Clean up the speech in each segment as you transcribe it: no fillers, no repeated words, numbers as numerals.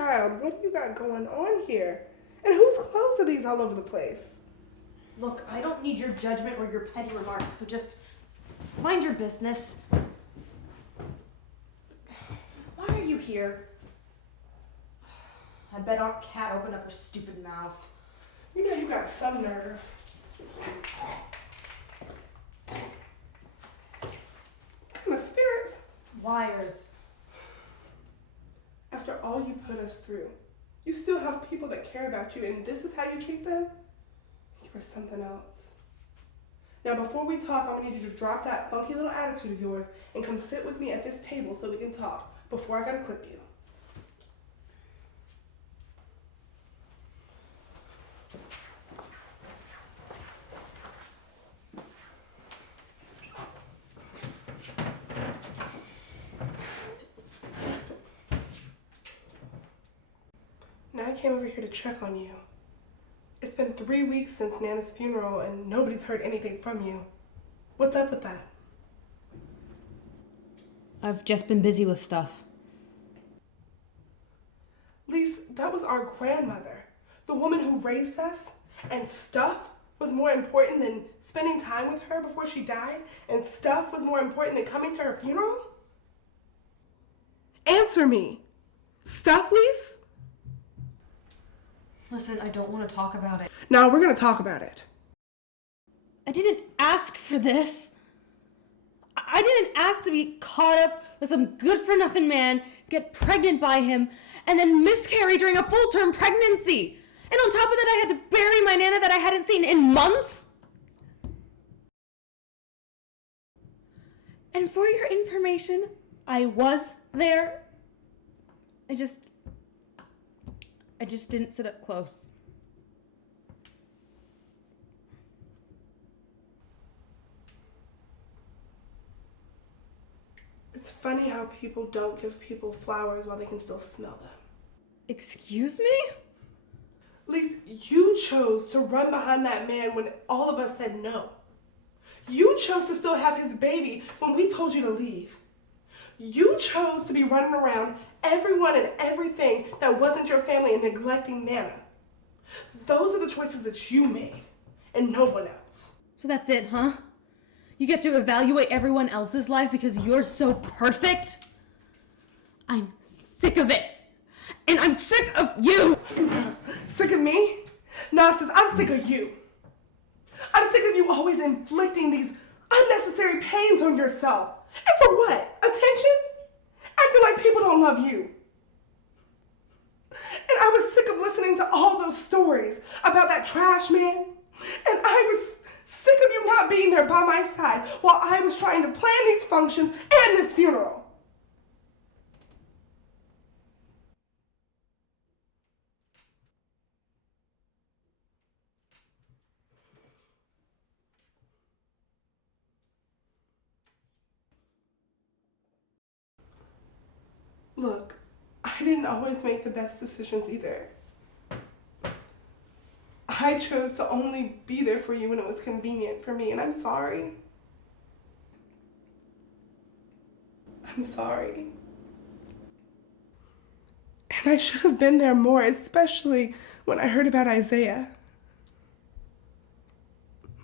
child, what do you got going on here? And whose clothes are these all over the place? Look, I don't need your judgment or your petty remarks, so just mind your business. Why are you here? I bet Aunt Cat opened up her stupid mouth. You know you got some nerve. What kind of spirits? Wires. After all you put us through, you still have people that care about you, and this is how you treat them? You were something else. Now, before we talk, I'm gonna need you to drop that funky little attitude of yours and come sit with me at this table so we can talk before I gotta clip you. Now I came over here to check on you. It's been 3 weeks since Nana's funeral and nobody's heard anything from you. What's up with that? I've just been busy with stuff. Lise, that was our grandmother, the woman who raised us, and stuff was more important than spending time with her before she died, and stuff was more important than coming to her funeral? Answer me. Stuff, Lise? Listen, I don't want to talk about it. No, we're gonna talk about it. I didn't ask for this. I didn't ask to be caught up with some good-for-nothing man, get pregnant by him, and then miscarry during a full-term pregnancy. And on top of that, I had to bury my Nana that I hadn't seen in months. And for your information, I was there. I just didn't sit up close. It's funny how people don't give people flowers while they can still smell them. Excuse me? Lise, you chose to run behind that man when all of us said no. You chose to still have his baby when we told you to leave. You chose to be running around everyone and everything that wasn't your family and neglecting Nana. Those are the choices that you made, and no one else. So that's it, huh? You get to evaluate everyone else's life because you're so perfect? I'm sick of it. And I'm sick of you. Sick of me? No, sis, I'm sick of you. I'm sick of you always inflicting these unnecessary pains on yourself. And for what? Attention? Acting like people don't love you. And I was sick of listening to all those stories about that trash man. And I was sick of you not being there by my side while I was trying to plan these functions and this funeral. Look, I didn't always make the best decisions either. I chose to only be there for you when it was convenient for me, and I'm sorry. I'm sorry. And I should have been there more, especially when I heard about Isaiah.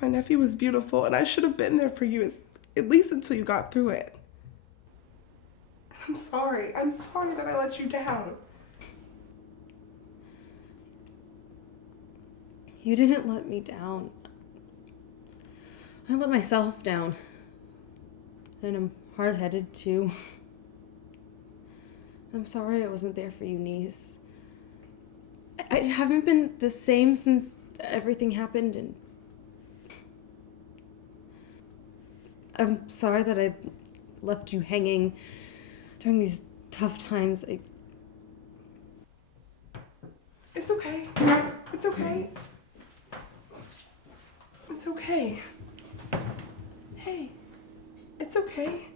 My nephew was beautiful, and I should have been there for you at least until you got through it. I'm sorry. I'm sorry that I let you down. You didn't let me down. I let myself down. And I'm hard-headed too. I'm sorry I wasn't there for you, niece. I haven't been the same since everything happened, and I'm sorry that I left you hanging during these tough times. It's okay. It's okay. It's okay. Hey, it's okay.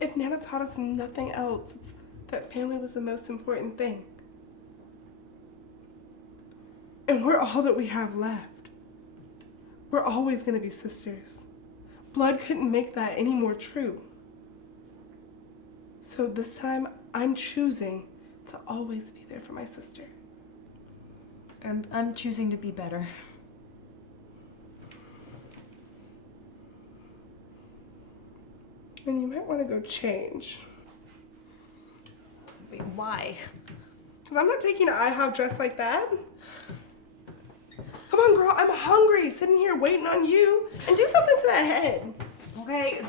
If Nana taught us nothing else, it's that family was the most important thing. And we're all that we have left. We're always going to be sisters. Blood couldn't make that any more true. So this time, I'm choosing to always be there for my sister. And I'm choosing to be better. And you might want to go change. Wait, why? Because I'm not taking an IHOP dressed like that. Come on, girl, I'm hungry, sitting here waiting on you. And do something to that head. Okay.